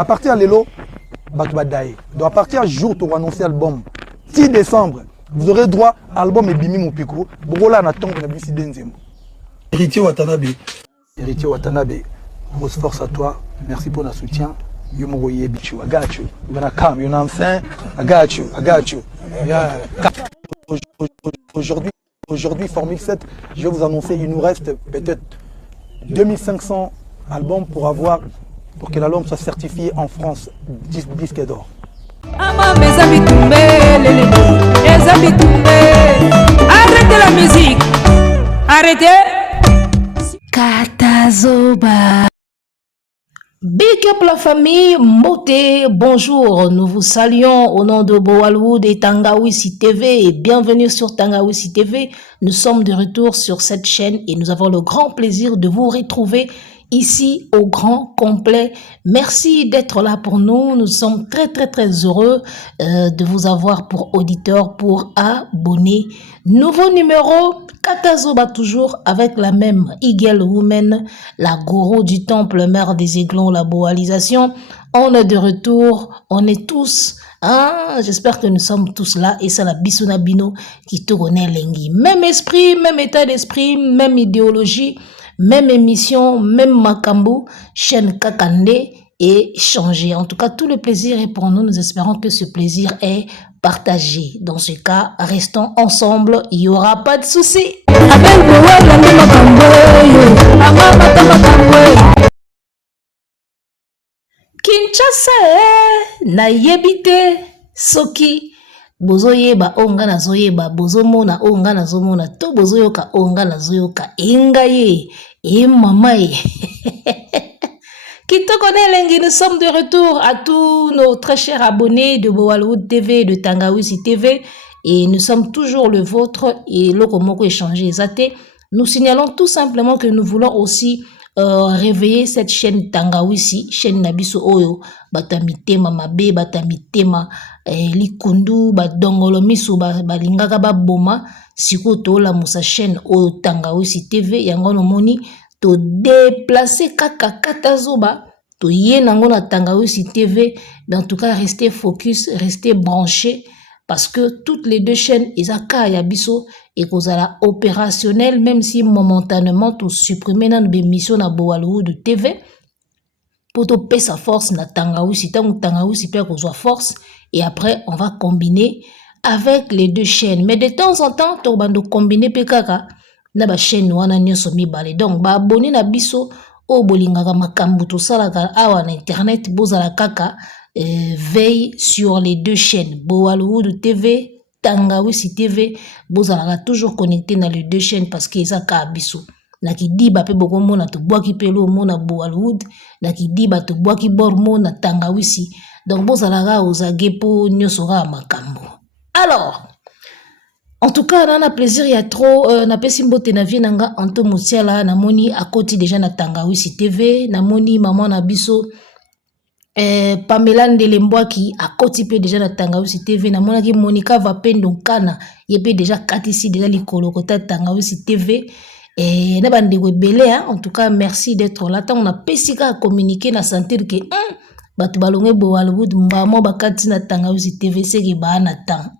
À partir de l'élo, Batubadaï. Donc à partir du jour où tu vas annoncer l'album, 6 décembre, vous aurez droit à l'album Ebimi Mopiko. Bogola Nathan, on a vu si Denzemo. Héritier Watanabe. Héritier Watanabe, grosse force à toi. Merci pour le soutien. You I got you. You're gonna come, you know what I'm saying? I got you, I got you. Yeah. Aujourd'hui, Formule 7, je vais vous annoncer, il nous reste peut-être 2500 albums pour que l'album soit certifié en France, disque d'or. Arrêtez la musique. Arrêtez. Katazoba. Big up la famille Moté, bonjour, nous vous saluons au nom de Boalwood et Tangawisi TV et bienvenue sur Tangawisi TV. Nous sommes de retour sur cette chaîne et nous avons le grand plaisir de vous retrouver ici au grand complet. Merci d'être là pour nous. Nous sommes très heureux de vous avoir pour auditeur, pour abonné. Nouveau numéro, Katazoba toujours avec la même Eagle Woman, la gourou du temple, mère des aiglons, la boalisation. On est de retour, on est tous, j'espère que nous sommes tous là et c'est la Bissouna Bino qui te connaît l'engi. Même esprit, même état d'esprit, même idéologie, même émission, même Makambu, chaîne Kakande et changer. En tout cas, tout le plaisir est pour nous. Nous espérons que ce plaisir est partagé. Dans ce cas, restons ensemble. Il n'y aura pas de souci. Kinshasa, na yebite, soki. Bozoyeba onga na zoyeba, bozomona onga na zomona, to bozoyoka onga na zoyoka, enga ye, et mama ye. Qui te connaît l'engi, nous sommes de retour à tous nos très chers abonnés de Boalwood TV, de Tangawisi TV, et nous sommes toujours le vôtre, et Lokomoko échangé Zate. Nous signalons tout simplement que nous voulons aussi réveiller cette chaîne Tangawisi, chaîne Nabiso Oyo, Batamitema Mabe, Batamitema Likundu, Badongolo Miso, Balingaka Boma, Sikoto la Moussa chaîne Oyo Tangawisi TV, Yangono Moni, to déplacer Kaka Katazoba, to Yenango na Tangawisi TV, mais en tout cas restez focus, restez branchés, parce que toutes les deux chaînes, Isaka et Abiso, et qu'on a opérationnel, même si momentanément, tout supprimer dans nos émissions na Boalwood TV, pour te payer sa force na Tangawisi, Tangawisi peut qu'on soit force, et après, on va combiner avec les deux chaînes. Mais de temps en temps, on va combiner PKK, na ba chaîne wana nyoso mibale. Donc, ba abonné na biso, o bolingaka makambu to salaka awa na internet, bozala kaka, veille sur les deux chaînes, Boalwood TV, Tangawisi TV, bozala toujours connecté dans les deux chaînes parce que ça ka biso. Na ki di ba pe boko mona to boaki pelo mona Boalwood, na ki di ba to boaki bor mona Tangawisi. Donc bozala ga ozagepo nyoso ga makambu. Alors, en tout cas, on a plaisir, il y a trop. Na pesimbo tenavi nanga anto mutiala na moni à côté déjà na Tangawisi TV, na moni maman na biso Pamela Ndelembwaki à côté pe déjà na Tangawisi TV, na mona ki Monica Vapendo Kana, yepé déjà katisi déjà likolo kota Tangawisi TV. Et na bande webele en tout cas merci d'être là. Tant on a pesika à communiquer na sentir que batu balonge Boalwood mbamo bakati na Tangawisi TV c'est que ba na temps.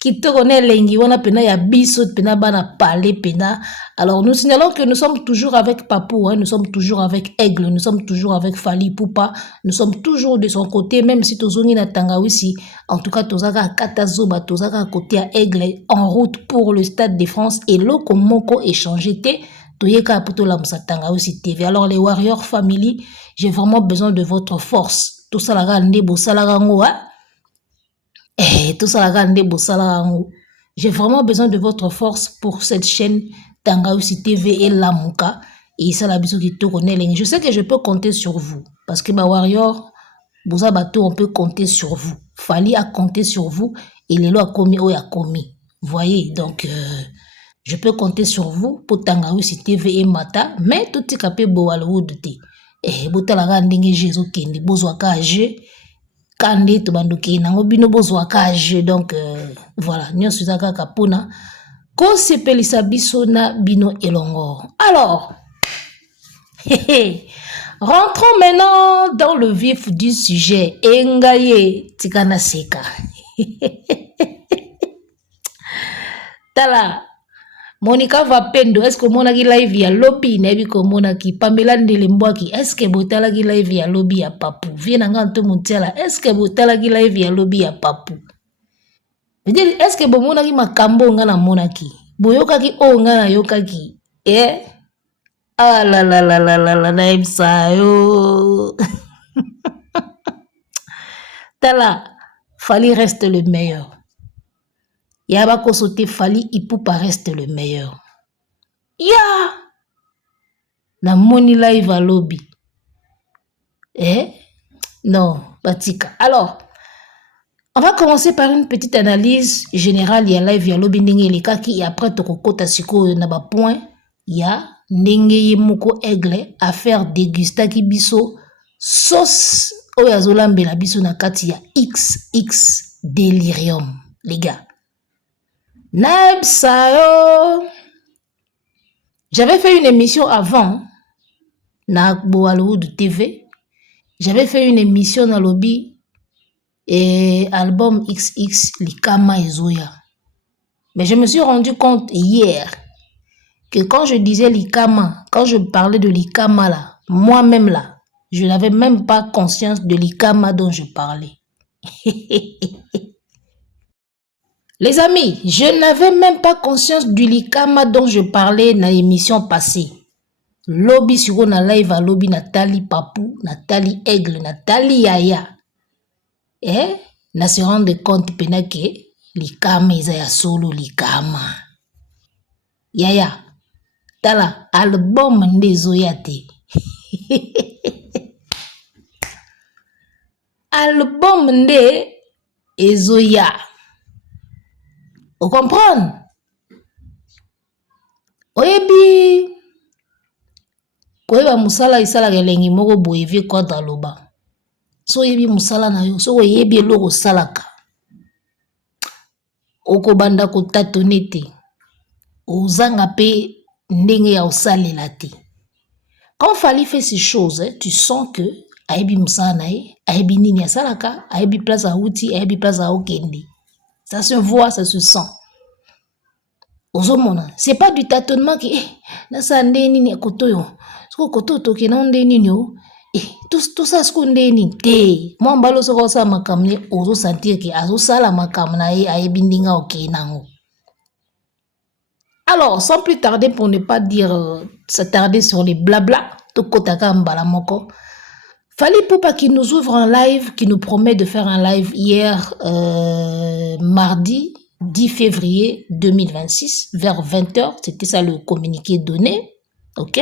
Qui te connaît l'engi, on a pena ya biso, pena bana parler pena. Alors nous signalons que nous sommes toujours avec Papou, nous sommes toujours avec Aigle, nous sommes toujours avec Fali Poupa, nous sommes toujours de son côté, même si tozongi na Tangawisi, en tout cas tozaka Katazoba, tozaka côté à Aigle, en route pour le Stade de France, et Lokomoko échangé te, toyeka puto la Moussa Tangawisi TV. Alors les Warriors Family, j'ai vraiment besoin de votre force. Tout ça la gande, bo salarango, tout ça la grande bossala. J'ai vraiment besoin de votre force pour cette chaîne Tangawisi TV et Lamuka et ça la biso qui te connaît. Je sais que je peux compter sur vous parce que ma warrior Boza Bato on peut compter sur vous. Fali a compté sur vous et les lois a commis ou a commis. Voyez donc je peux compter sur vous pour Tangawisi TV et Mata mais tout est capé Boalwood te. Botala ga ndenge Jésus kende bozwa ka je Kande to banduki nango bino bozwa kaje donc voilà nyoso zaka kapuna ko sepelisa biso na bino elongo. Alors Rentrons maintenant dans le vif du sujet. Engaye Tikana Seka. Tala. Monica Vapendo, est-ce que mon aki live ya lobby nebi ko monaki Pamela Ndelembwaki, est-ce que botala ki live ya lobby ya papu? Viens nganto mutiala, est-ce que botala ki live ya lobby ya papu? Veut est-ce que monaki makambo ngana monaki? Boyoka ki o ngana yokaki. Eh? Ah la la la la la la naim sayo. Tala, Fali reste le meilleur. Yaba Kosote Fali Ipupa reste le meilleur. Ya! Na moni live à lobby. Eh? Non, Batika. Alors, on va commencer par une petite analyse générale. Il y a live à lobby Nengelekaki et après Tokokota Siko Naba point. Il y a Nenge Moko Aigle à faire déguster Kibiso sauce Oyazolambe la biso na kati ya XX Delirium. Les gars. Naib Sayo. J'avais fait une émission avant, na Boalwood TV. J'avais fait une émission dans lobby et album XX Likama et Zoya. Mais je me suis rendu compte hier que quand je disais Likama, quand je parlais de Likama là, moi-même là, je n'avais même pas conscience de Likama dont je parlais. Les amis, je n'avais même pas conscience du Likama dont je parlais dans l'émission passée. Lobby sur na live à lobby Nathalie Papou, Nathalie Aigle, Nathalie Yaya. Eh? Na se rendre compte penake Likama izaya solo Likama. Yaya. Tala album nde Zoya te. Album nde Ezoya. Vous comprenez? Oyebi koyeba musala isala gelengi moko boyevi kodra loba. So yebi musala na yo, so yebi eloko salaka. Okobanda ko tatonete. Ozanga pe ndenge ya osalela te. Quand Fali fait ces choses, tu sens que ayebi musala na ye, ayebi nini ya salaka, ayebi place à outi, ayebi place à okende. Ça se voit, ça se sent. C'est pas du tâtonnement qui nasa ndeni ni kotoyo. Soko koto toke na ndeni nyo. Tout ça soko ndeni te. Moi mbalo soko sa makamne ozo sentir que azo sala makamna e ayebi ndinga okenango. Alors, sans plus tarder pour ne pas dire s'attarder sur les blabla, tokotaka mbala moko. Fali Ipupa qui nous ouvre un live, qui nous promet de faire un live hier, mardi 10 février 2026, vers 20h. C'était ça le communiqué donné. Ok?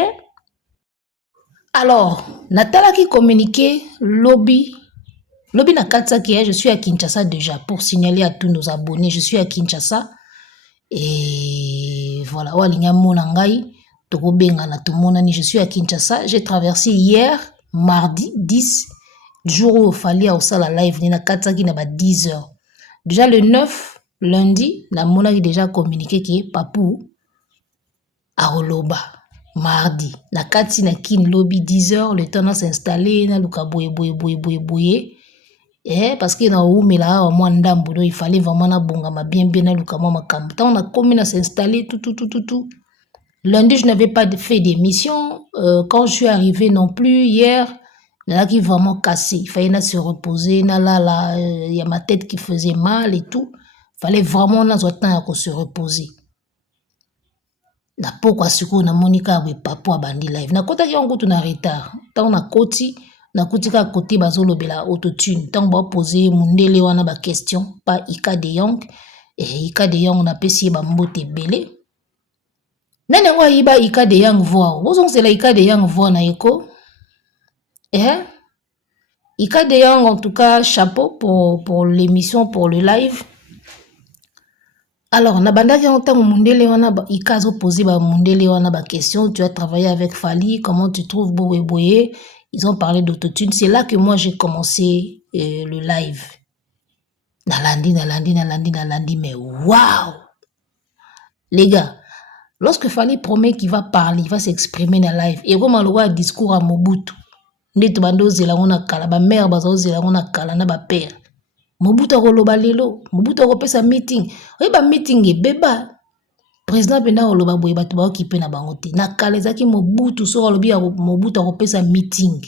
Alors, Natala qui communiquait, lobby Nakatsa qui est, je suis à Kinshasa déjà, pour signaler à tous nos abonnés, je suis à Kinshasa. Et voilà, je suis à Kinshasa. J'ai traversé hier, mardi 10, jour où il fallait aussi la live, ni na Katsaki na ba 10h. Déjà le 9, lundi, la mona a déjà communiqué que Papou a Oloba. Mardi, na Katsi na kin lobby 10h, le temps de s'installer, na luka boye. Parce que na oumela wa ndambo, il fallait vraiment na bonga ma bien na luka ma kam. Tant on a commis à s'installer tout. Lundi, je n'avais pas fait d'émission. Quand je suis arrivé non plus hier, là qui vraiment cassé. Il fallait se reposer. Il y a ma tête qui faisait mal et tout. Il fallait vraiment temps se reposer. Na pourquoi suko na Monica we Papou abandi live. Na kota ki on na retard. Tant na koti na kotika côté bazolo bela autotune. Tant ba poser mundele wana ba question pas Ika de Young et Ika de Young na pesi ba mbote belé. Nene wa iba Ika de Young voix. Bozon c'est la Ika de Young voix na eko. Ika de Young en tout cas chapeau pour l'émission, pour le live. Alors, na banda ki ontango mundele wana ba ikazo posé ba mundele wana ba question, tu as travaillé avec Fali, comment tu trouves Boye? Ils ont parlé d'autotune, c'est là que moi j'ai commencé le live. Nalandi, mais waouh! Les gars, lorsque Fali promet qu'il va parler, il va s'exprimer dans le live, et comme on le voit discours à Mobutu, nde to bando zelango na kala ba mère bazo zelango na kala na ba père Mobutu akoloba lelo Mobutu akopesa meeting oyeba meeting ebeba président penda oloba boye bato baokipe na bango te na kala ezaki Mobutu so alobi Mobutu akopesa meeting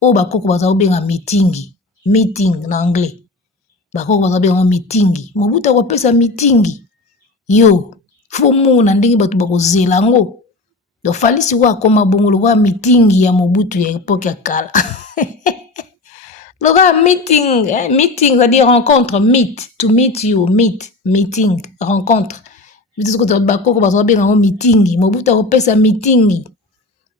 o bakoko baza obenga meeting na anglais bakoko baza obenga meeting Mobutu akopesa meeting yo fo mona ndenge bato bakozela ngo do falisi wa koma bongolo wa meeting ya Mobutu ya époque ya kala le meeting meeting ça dit rencontre meet to meet you meeting rencontre bitiko bakoko bazo benga ngo meeting Mobutu akopesa meeting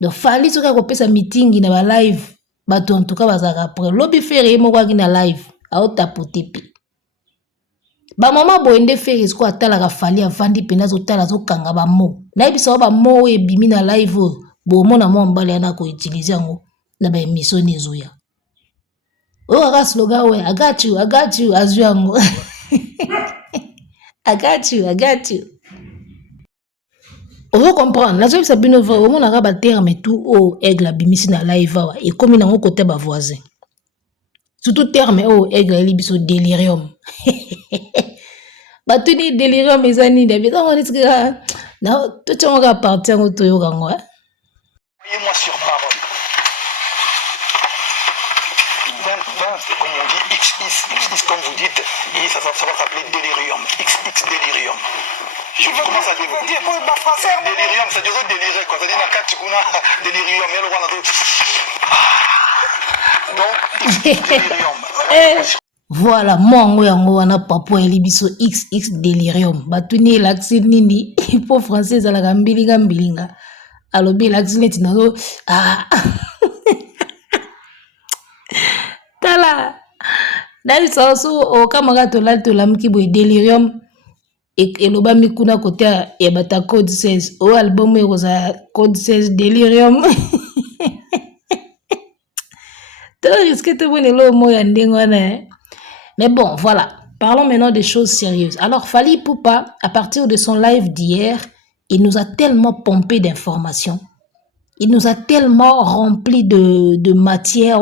do falisi ka kopesa meeting na ba live bato en tout cas bazaka après lobby férié moko aki na live ao tapoter pe ba mama boende férié ko atala fali avandi pena zo tala zo kanga ba mo na ebisa ba mo ebimi na live bo mona mo mbale na ko utiliser ngo na ba émission ezoya aga slogan we I got you azuango I got you on veut comprendre la chose sabino au monde arabe terme tout au aigle bimisi na live wa et comme na côté ba voisin surtout terme au aigle libiso delirium batuni delirium ezani de bien on dit na tout on va partir au toyo kango Voyez-moi sur parole. 20, comme on dit, XX comme vous dites, et ça va s'appeler délirium. XX délirium. Je commence à dire. Délirium, ça veut dire délirer, quoi. Ça dit, délirium, donc, délirium. Voilà, moi yango wana papa elibiso XX délirium. Batuni l'accent nini pour français ala gambilinga. Alobi l'accent tinazo tala. Dali saoso o kamanga tola mki boy délirium et loba mikuna côté ya bata code 16 o album rosa code 16 délirium. Tu risques de voir le mot yandengwana. Mais bon, voilà. Parlons maintenant des choses sérieuses. Alors, Fally Ipupa, à partir de son live d'hier, il nous a tellement pompé d'informations. Il nous a tellement rempli de matière,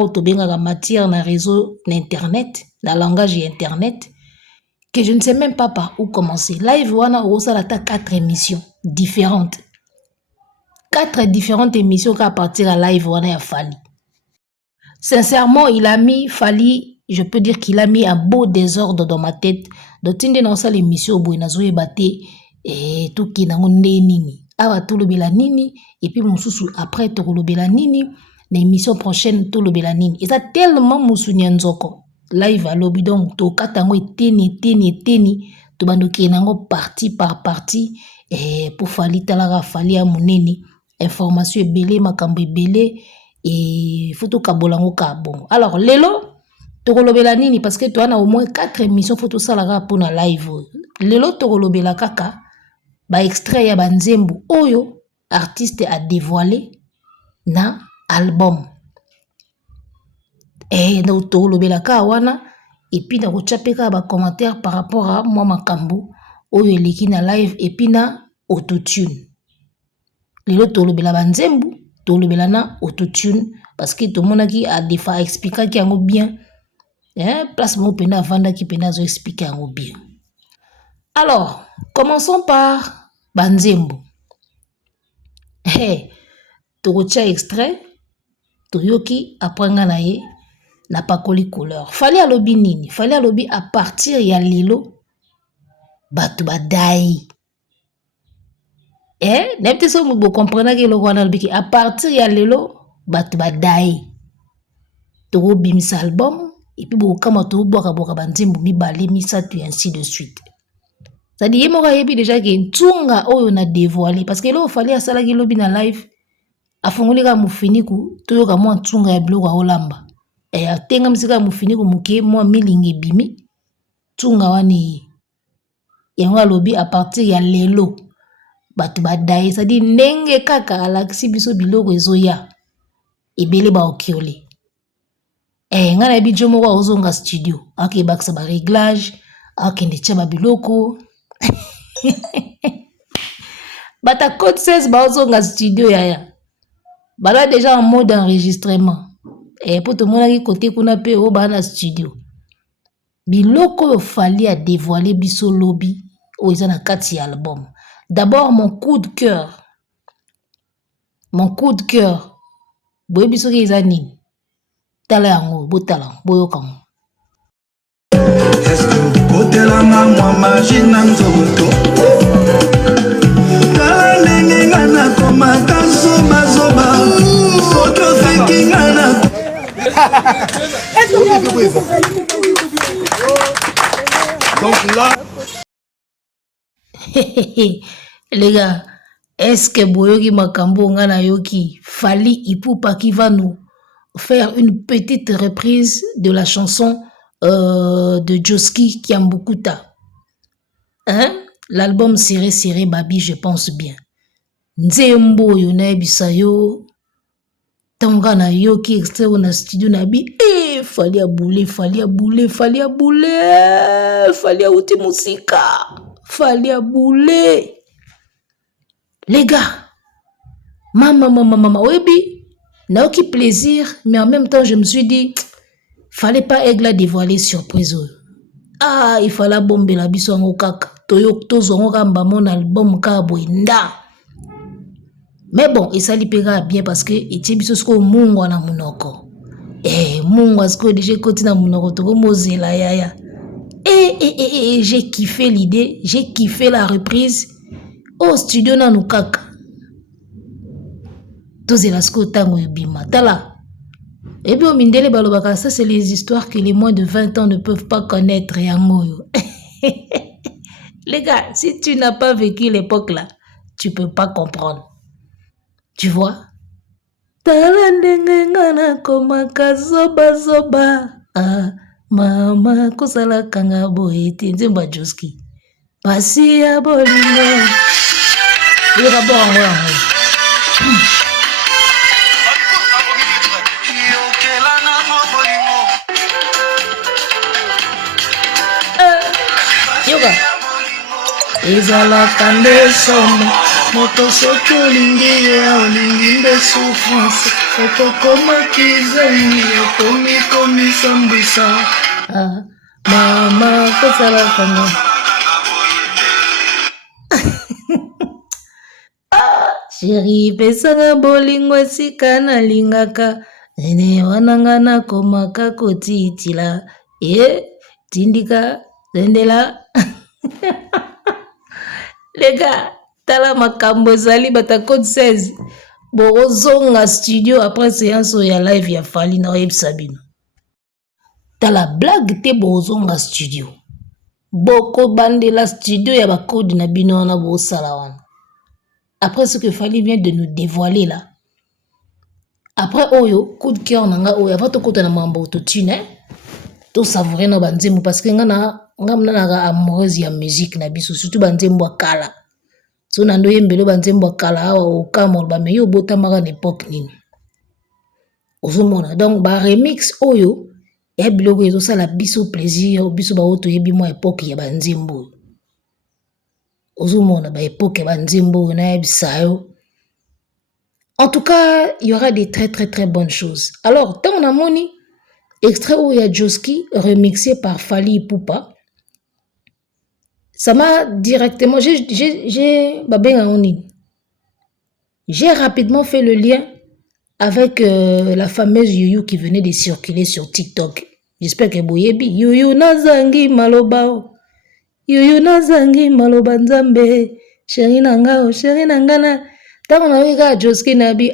matière dans le réseau d'Internet, dans le langage Internet, que je ne sais même pas par où commencer. Live, on a 4 émissions différentes. 4 différentes émissions qu'à partir de live, on a Fally. Sincèrement, il a mis Fally. Je peux dire qu'il a mis un beau désordre dans ma tête. Donc, tu dans ça l'émission où il a batté et tout qui n'a pas nini. Awa tout le nini et puis mon sous après tout le nini. L'émission prochaine tout le nini. Et ça tellement moussounia nzoko. Live à l'obi donc to katango teni. To bando ki nango partie par partie et pour Fally talaga Fally a moneni information belé makambo belé et photo kabolango ka bon. Alors lelo Tokolobela nini parce que tu as au moins 4 émissions photo salara pour na live. Lelo tokolobela kaka ba extrait ya banzembu oyo artiste a dévoilé na album. Et na tokolobela ka wana et puis na kochapeka ba commentaire par rapport à moi makambo oyo eleki na live et puis na autotune. Lelo tokolobela banzembu, tokolobela na autotune parce que tout le monde qui a des fois expliqué qui yango bien. Place mon pena vanda qui pena zo expliquer en bien. Alors, commençons par Banzembo. Tokocha extrait, Toyoki appranga na ye na pakoli couleur. Fally alobi nini? Fally alobi à partir ya lelo batu badai. N'importe so mo comprendre que le roi alobi ki à partir ya lelo batu badai. Toko bimisa album. Et puis, quand tu bois banzembo mibale misatu et ainsi de suite. C'est-à-dire, il y a déjà qui tunga oyo na dévoilé parce que là, il fallait à la lobi na live. A fongoli ka mufiniku, toyo ka mo tunga ya bloko a olamba. Et a tenga msika mufiniku muke mo milingi bimi. Tunga wani yango lobi à partir ya lelo. Batu badai, c'est-à-dire nenge kaka alaksi biso biloko ezoya. Ebele ba okiole. Ngana bijo moko ozonga studio aki baksa ba réglage akende tshaba biloko bata code 16 ba ozonga studio yaya Bala déjà en mode enregistrement. Et pour tout le monde qui côté qu'on a payé au bana studio. Biloko fallait à dévoiler biso lobby au izana 4 album. D'abord mon coup de cœur. Mon coup de cœur. Boye biso ki izani. Tala yango, botala, boyokango. Est-ce que kotela mama machine nzoto Kala ndenge ngana komaka zoba zoba Foto feki ngana Donc là les gars, est-ce que Boyogi Makambo ngana yoki Fali Ipupa qui va nous faire une petite reprise de la chanson de Joski Kiambukuta. Hein? L'album Serré Babi, je pense bien. Nzembo yone bisayo. Tanga na yoki extrait na studio nabi. Fali a boule. Fali a outi musika. Fali a boule. Les gars. Mama. Webi. N'a aucun plaisir, mais en même temps, je me suis dit, fallait pas Aigla dévoiler surprise. Ah, il fallait bomber la biso en okaka. Toyok tozo ngamba mon album kabwenda. Mais bon, il s'allipera bien parce que il tient biso sko mungu na munoko. Mungu sko déjà côté na munoko to mozela yaya. J'ai kiffé l'idée, j'ai kiffé la reprise au studio na nukaka. Tala. Et bien, Mindele Balobaka, ça c'est les histoires que les moins de 20 ans ne peuvent pas connaître. Les gars, si tu n'as pas vécu l'époque là, tu peux pas comprendre. Tu vois? Mama, kosala kanga boete, nzemba Joski. Pasi ya bolingo. Il va bon, Ezala kande somba moto soki olingi ya olingi nde souffrance okokoma kizangi okomi sambwisa mama kosala kanga Chéri pesanga bolingo esika nalingaka ene wananga nakomaka kotitila tindika zendela. Les gars, tala makambo zali bata code 16. Borozonga studio après séance ya live ya Fali na Sabino. Tala blague te borozonga studio. Boko bandela studio ya ba code na bino na bo salawan. Après ce que Fali vient de nous dévoiler là. Après oyo coup de cœur nanga oyo avant to kota na mambo autotune to savourer na banzemu parce que ngana ngamna amoureuse ya musique na biso surtout banzembo kala so nando yembelo banzembo kala awa okamol ba meyo botamaka na époque nini ozomona donc ba remix oyo ya biloko ezo sala biso plaisir biso ba oto yebi mo époque ya banzembo ozomona ba époque ya banzembo na bisayo. En tout cas, il y aura des très bonnes choses. Alors, tant on a moni extrait où il y a Joski remixé par Fali Ipupa. Ça m'a directement, j'ai rapidement fait le lien avec la fameuse Yuyu qui venait de circuler sur TikTok. J'espère que Boyebi, Yuyu nazangi maloba, Yuyu nazangi maloba nzambe, chéri nangana. Tant on a vu que Joski nabi,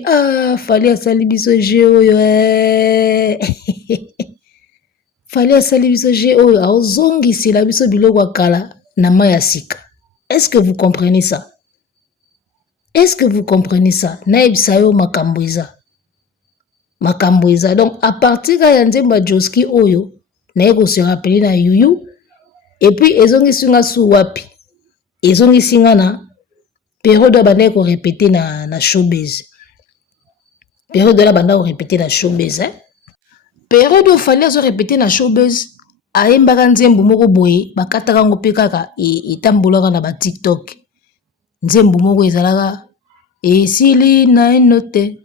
Fali asali biso jeo yo Fali asali biso jeo yo, ozongi sila biso biloko akala. Est-ce que vous comprenez ça? Est-ce que vous comprenez ça? Naibsayo makamboiza. Donc, à partir de Nzemba Joski Oyo, naiko se rappeler na Yuyu, et puis, ezongi sunga suwapi. Ezongi singa na, période de banda ko répéter na showbiz. Période de la banda ko répéter na showbiz, hein? Période où fallait se répéter na showbiz. Aembaka nzembo moko boye bakataka ngo pe kaka etambolaka na ba TikTok nzembo moko ezalaka esili na inote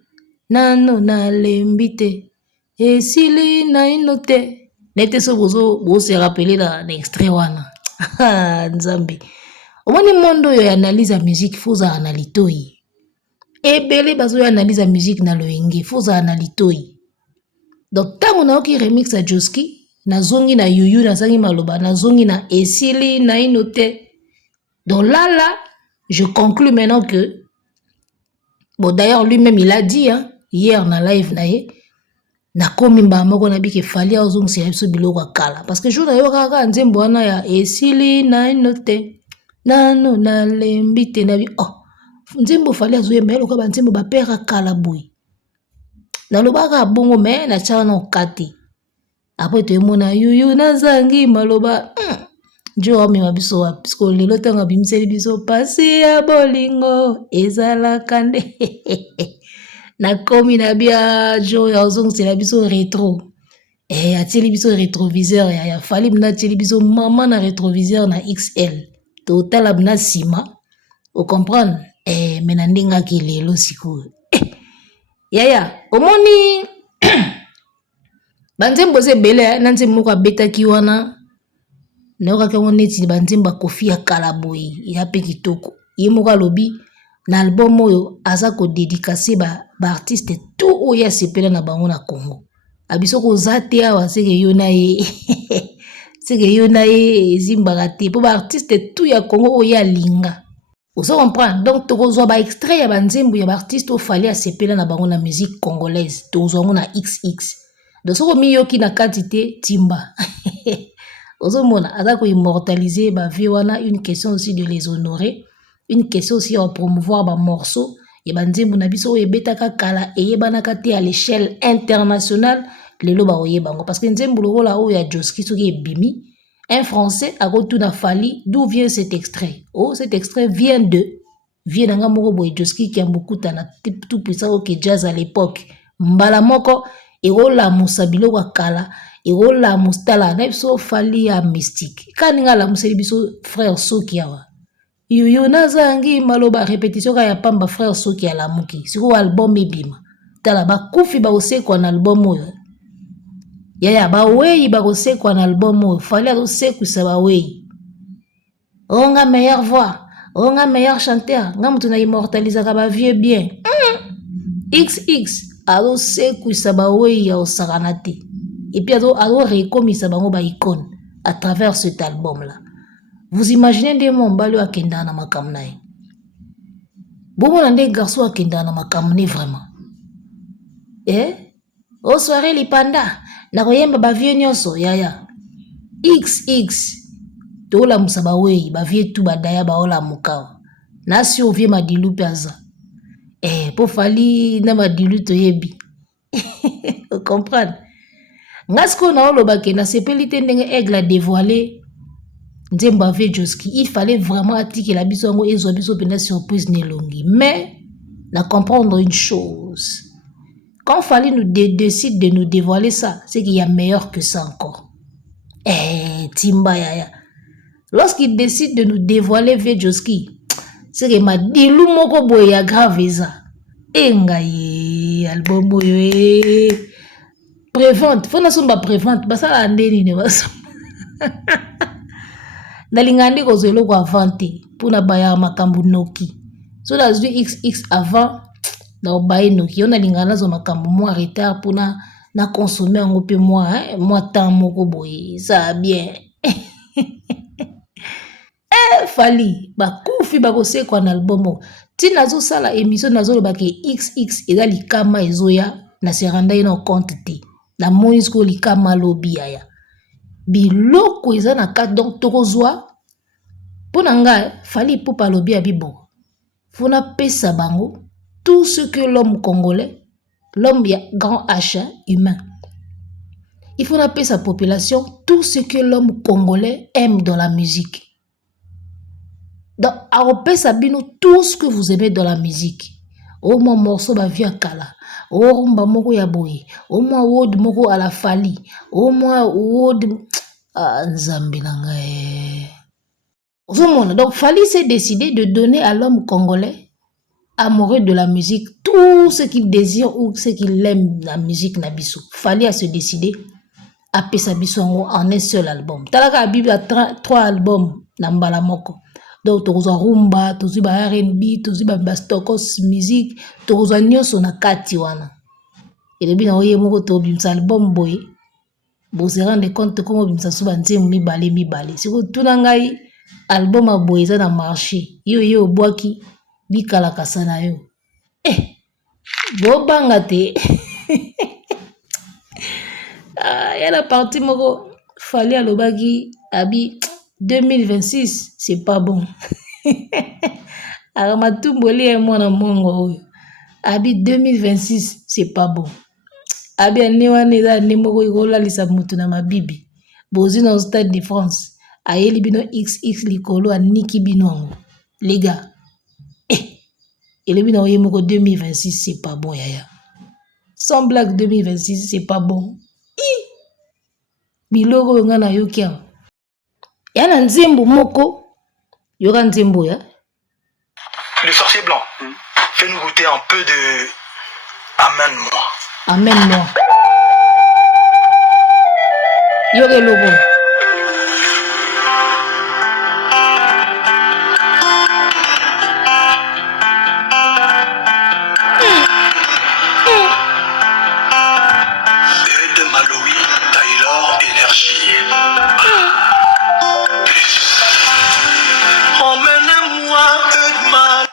nano nalembi te esili naino te nete so bozo rappeler na extrait wana nzambe omoni mondo oyo analyse ya musique fuza na litoi ebele bazo analyse ya musique na loenge fuza na litoi donc tango naoki remix ya Joski nazongi na yuyu nazangi maloba nazongi na esili naino te donc là je conclus maintenant que bon d'ailleurs lui-même il a dit hein, hier na live na ye nakomi mbala moko na bike fali azongisa biso biloko kala parce que jour na yo kaka nzembo wana ya esili naino te nano nalembi te na bi oh nzembo fali azoyemba eloko banzembo bapera kala boy nalobaka bongo me na tiaka na okati après toyemona yuyu nazangi maloba jo amema biso wa pisko lelo ntango abimiseli biso pasi ya bolingo ezalaka nde nakomi na bia jo ya ozongisela biso rétro atieli biso rétroviseur ya fali mna atieli biso mama na rétroviseur na XL totala bina nsima ocomprendre me na ndengaki lelo sikoyo yaya omoni banzembo ze ebele na nzembo moko abetaki wana naokaki yango neti banzembo akofi ya kala boye ya mpe kitoko ye moko alobi na album oyo aza kodedikase baartiste tout oyo asepela na bango na Congo abiso koza te awa seke yo na ye seke yo na ye ezimbaka te mpo baartiste tout ya Congo oyo alinga ozo comprendre donc tokozwa baextrait ya banzembo ya baartiste oyo fali asepela na bango na musique congolaise tokozwa yango na XX donc soko miyoki na kati te timba ozomona aza koimmortaliser bavie wana une question aussi de les honorer une question aussi de promouvoir bamorceau ya banzembo na biso oyo ebetaka kala eyebanaka te à l'échelle internationale lelo baoyeba yango parce que nzembo lokola oyo ya Joski soki ebimi un français akotuna fali d'où vient cet extrait oh cet extrait vient nanga moko boye Joski kiambukuta na tout puissant oke jazz à l'époque mbala moko ekolamusa biloko ya kala ekolamusa tala na biso fali ya mystique kaninga lamuseli biso frère Soki awa yuyu nazangi maloba répétition ka ya pamba frère Soki alamuki siko album ebima tala bakufi bakosekwa na album oyo yaya baweyi bakosekwa na album oyo fali azosekwisa baweyi onga meilleure voix onga meilleur chanteur nga mutu na immortalisaka bavie bien XX azosekwisa baweyi ya osakana te et puis azorekomisa bango baicône à travers cet album là vous imaginez nde mombali oyo akendaka na makambo na ye bomona nde garçon akendaka na makambo ne vraiment o soirée lipanda nakoyemba bavie nyonso yaya XX tolamusa baweyi bavie tu badaya baolamuka nasi ovie madilu mpe aza po fali na madilu toyebi comprendre nga sikoyo naolobake nasepeli te ndenge aigle a dévoilé nzembo ave Joski il fallait vraiment atikela biso yango ezwa biso mpena surprise nelongi mais na comprendre une chose quand Fally nous décide de nous dévoiler ça c'est qu'il y a meilleur que ça encore Timba yaya lorsqu'il décide de nous dévoiler vie Joski c'est que madilu moko boye ya grave eza engaye album oyo prévente fona somba prévente basala ndeni ne basa nalingandi kozelo kwa vente puna baya makambu noki so la XX avant na obaye noki on alingana zo makambu moi retard puna na consommer ngo pe moi temps moko boye ça bien Fally bakufi bakosekwa na albumo ti nazo sala émission nazo lobake XX eza likama ezoya na seranda ina compte te la monisko likama lobi aya biloko eza na kati donc tokozwa pona nga Fally popa lobi abibo fona pesa bango tout ce que l'homme congolais l'homme ya grand H humain il faut appeler sa population tout ce que l'homme congolais aime dans la musique. Donc, à Sabino, tout ce que vous aimez dans la musique. Au moins morceau ba via kala, au rumba moko ya boye, au moins word moko à la Fally, au moins word nzambe nanga. Donc Fally s'est décidé de donner à l'homme congolais amoureux de la musique, tout ce qu'il désire ou ce qu'il aime la musique Nabiso. Fallait se décider à Pesabiso en un seul album. Talaka a Bible a 3 albums Nambala Moko. Donc toza rumba, toza ba R&B, toza ba bastokos musique, toza nyoso na kati wana. Et le bina oye moko to bimsa album boy. Bo se rendre compte comment bimsa suba nzemu mibale. Siko tuna ngai album a boy za na marché. Yo boaki bikala kasana yo. Bo banga te. Il y a la partie moko fallait alobaki abi 2026 c'est pas bon. Alors matumboli et moi na mongo abi 2026 c'est pas bon. Abi aniwane za nimoko ikola lisa mutu na mabibi. Bozi na Stade de France. Ayeli bino XX likolo aniki bino. Les gars. Et le bino oyemoko 2026 c'est pas bon yaya. Sans blague 2026 c'est pas bon. Biloko nga na yokia. Yana nzembo moko. Yoka nzembo ya. Le sorcier blanc, fais-nous goûter un peu de Amène-moi. Amène-moi. Yoke logo. Ed Maloui, Taylor, Énergie. Emmène-moi, Ed Maloui.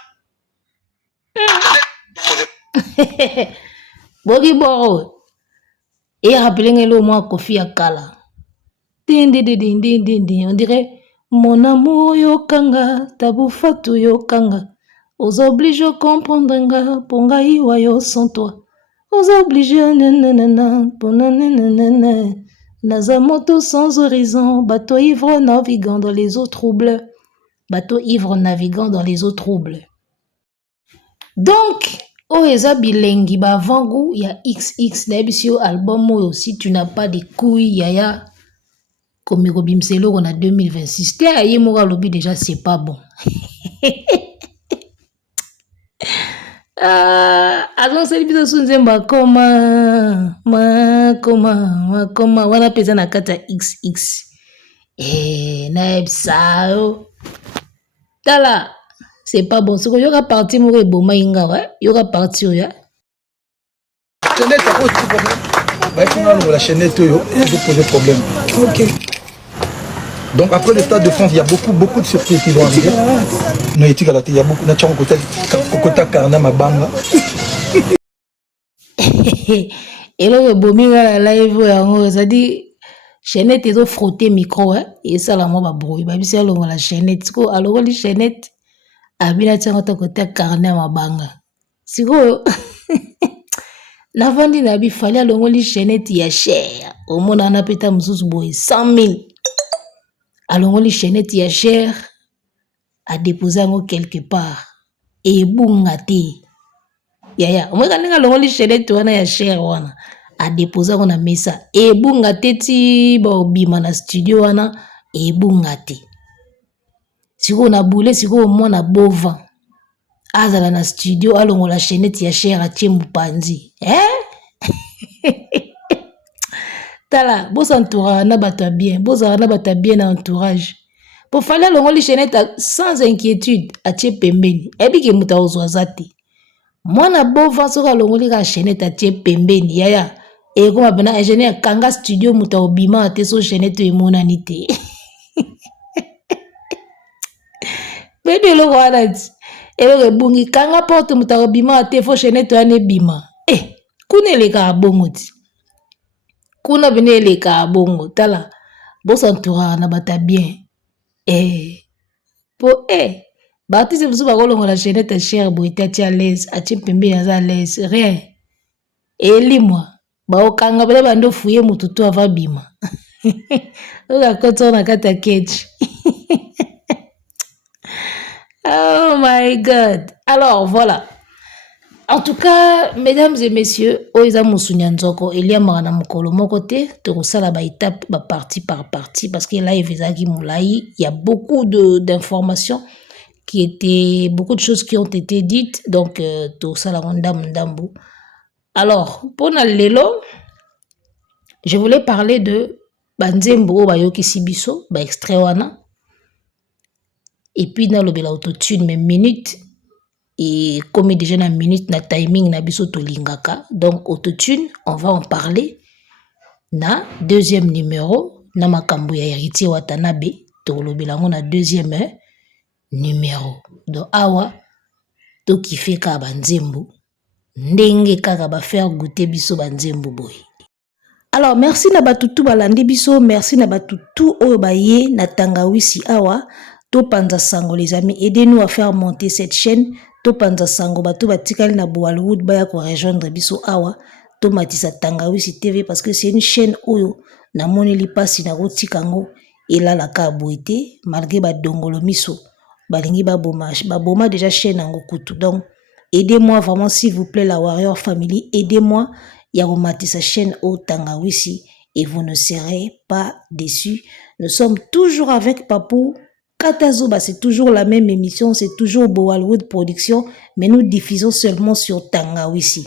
Bogi boro. Et rappelez le moi Kofi Akala. Din. On dirait mon amour yokanga, tabufatu yokanga. Aux obligés à comprendre nga, ponga iwa yo sans toi. Aux obligés nanana, pona nanana. Nazamoto sans horizon, bateau ivre naviguant dans les eaux troubles. Bateau ivre naviguant dans les eaux troubles. Donc, eza bilengi ba vangu ya XX na ebisio album oyo si tu n'as pas de couilles yaya komiko bimselo on a 2026 te aye moka lobi déjà c'est pas bon. Azon seli biso sunzemba koma wana pesa na kata XX na ebsao tala. C'est pas bon. C'est que yoka parti mourir boma inga ouais. Yoka parti oya. Chaînette a posé problème. Bah il faut la chaînette yo, il faut poser problème. OK. Donc après le Stade de France, il y a beaucoup de surprises qui vont arriver. Non, il y a beaucoup de côté Kokota Karna Mabanga. Et là le bominga la live yango ça dit chaînette ils ont frotté micro hein et ça la moi ba bruit. Ba bisi alongo la chaînette. Ko alongo li chaînette. Abila tsango to côté carnet mabanga. Siko navandi na bi fali alongo li chaînette ya cher. Au mona na peta mususu boy 100,000. Alongo li chaînette ya cher a déposé ngo quelque part et bungati. Yaya, omweka ninga alongo li chaînette wana ya cher wana a déposé ngo na mesa et bungati ti ba obima na studio wana et bungati. Siko na boule siko mwana bova azala na studio alongo la chaînette ya cher atie mupanzi tala bosa entourage na bato bien bosa na bato bien na entourage pour fallait alongo li chaînette sans inquiétude atie pembeni ebiki muta ozwa zati mwana bova soko alongo li ka chaînette atie pembeni yaya e koma bena ingénieur kanga studio muta obima ate so chaînette emonani te. Bede lo wanati elo bungi kanga porte mutaro bima te fo chaînette ane bima kuna eleka abongo ti kuna bene eleka abongo tala bosa entourage na bata bien po baartiste biso bakolongo la chaînette cher boite ati à l'aise ati pembe aza à l'aise rien elimwa baokanga bele bando fuye mututu ava bima oka kota na kata ketch. Oh my God. Alors, voilà. En tout cas, mesdames et messieurs, Oiza Moussounia Nzoko, Elia Marana Mokolo Mokote, Torosala ba étape, ba partie par partie, parce que là, il y a beaucoup d'informations beaucoup de choses qui ont été dites. Donc, tout ça, la ndambu. Alors, pour Lelo, je voulais parler de Banzembo, Bayoki Sibiso, extrait wana. Et puis, dans le autotune, même minute. Et comme déjà na minute, na timing, na biso to lingaka. Donc, autotune, on va en parler. Na deuxième numéro, na makambu ya Héritier Watanabe, to lobelango na deuxième numéro. Donc, awa, to qui fait ka Banzembo. Ndenge kaka ba faire goûter biso Banzembo boy. Alors, merci na batutu balandi biso, merci na batutu oyo baye na Tangawisi awa. To Panza Sango, les amis, aidez-nous à faire monter cette chaîne. To Panza Sango, bato batikali na Boalwood, baya ko rejoindre biso awa. To Matisa Tangawisi TV, parce que c'est une chaîne oyo, na moneli pasi na roti kango, et là la ka boité, malgré ba dongolo miso, balingi ba boma déjà chaîne ango kutu. Donc, aidez-moi vraiment, s'il vous plaît, la Warrior Family, aidez-moi, ya Matisa chaîne au Tangawisi, et vous ne serez pas déçus. Nous sommes toujours avec Papou. Katazoba, c'est toujours la même émission, c'est toujours Boalwood Production, mais nous diffusons seulement sur Tangawisi.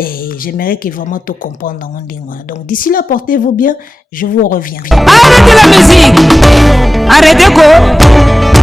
Et j'aimerais que vraiment tout comprendre dans mon dingue. Donc d'ici là, portez-vous bien, je vous reviens. Arrêtez la musique! Arrêtez quoi?